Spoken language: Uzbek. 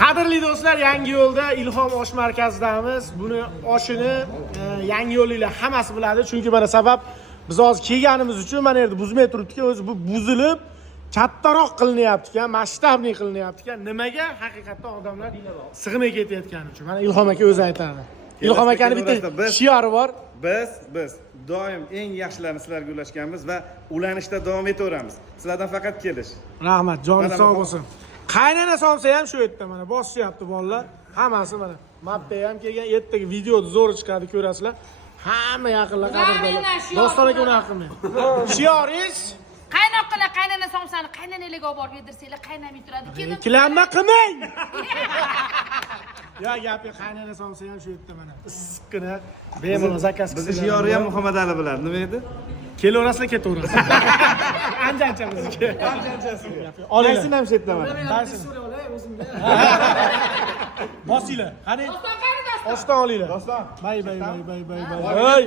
Qadrli do'stlar, Yangiyo'lda Ilhom osh markazidamiz. Buni oshini Yangiyo'lliklar hammasi biladi, chunki mana sabab biz hozir kelganimiz uchun mana yerda buzmay turibdi-ku, o'zi bu buzilib kattaroq qilinyapti-ku, masshtabli qilinyapti-ku. Nimaga? Haqiqatdan odamlar sig'may ketayotgani uchun. Mana Ilhom aka o'zi aytadi. Ilhom akaning bitta shiori bor. Biz doim eng yaxshilarini sizlarga ulashganmiz va ulanishda davom etaveramiz. Sizlardan faqat kelish. Rahmat, joningiz sog' bo'lsin. Qaynana somsa ham shu yerda mana bosyapti bolalar. Hammasi mana mapda ham kelgan, ertaga videoda zo'r chiqadi, ko'rasizlar. Hamma yaqinlar qadrdonlar. Doston aka unaqa qilmang. Shioringiz qaynoqqina qaynana somsani qaynanalarga olib borib yedirsanglar qaynamay turadi. Keyin ikkilanma qilmang. Ya gapi qaynana somsa ham shu yerda mana. Issiqqina bemalol zakaz qilsangiz. Bizni shiori ham Muhammad Ali biladi. Nima edi? Kelaverasizlar, ketaverasizlar. Ancha bizniki. Qaysin ham shetdaman. Bosinglar. Qani? Doston qani doston? Oston olinglar. Doston. Bay.